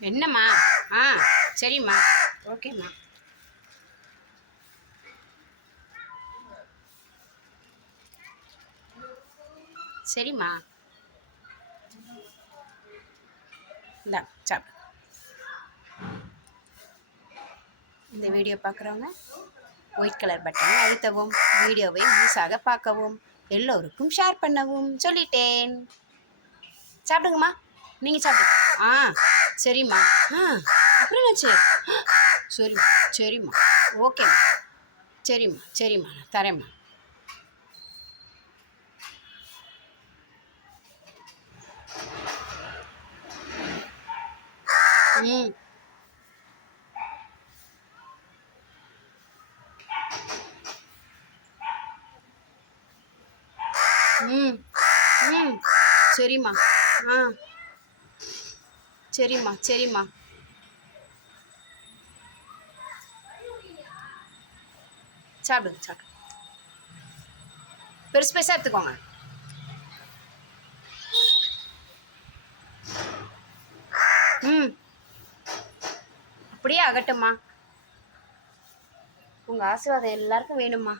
என்னம்மா? ஆ சரிம்மா. ஓகேம்மா. சரிம்மா. இந்தா சாப்பிடு. இந்த வீடியோ பார்க்குறவங்க ஒயிட் கலர் பட்டனை அழுத்தவும் வீடியோவை முழுசாக பார்க்கவும் எல்லோருக்கும் ஷேர் பண்ணவும் சொல்லிட்டேன். சாப்பிடுங்கம்மா. நீங்கள் சாப்பிடுங்க. ஆ. சரிம்மா. ஆ அப்புறம் என்னாச்சு? சரிம்மா சரிம்மா. ஓகேம்மா சரிம்மா சரிம்மா நான் தரேம்மா. ம். ம் ம். சரிம்மா. ஆ. சரிம்மா சரிம்மா. சாப்பிடுங்க சாப்பிடுங்க பெருசு பெருசாக எடுத்துக்கோங்க. ம். அப்படியே ஆகட்டும்மா உங்கள் ஆசீர்வாதம் எல்லாருக்கும் வேணும்மா.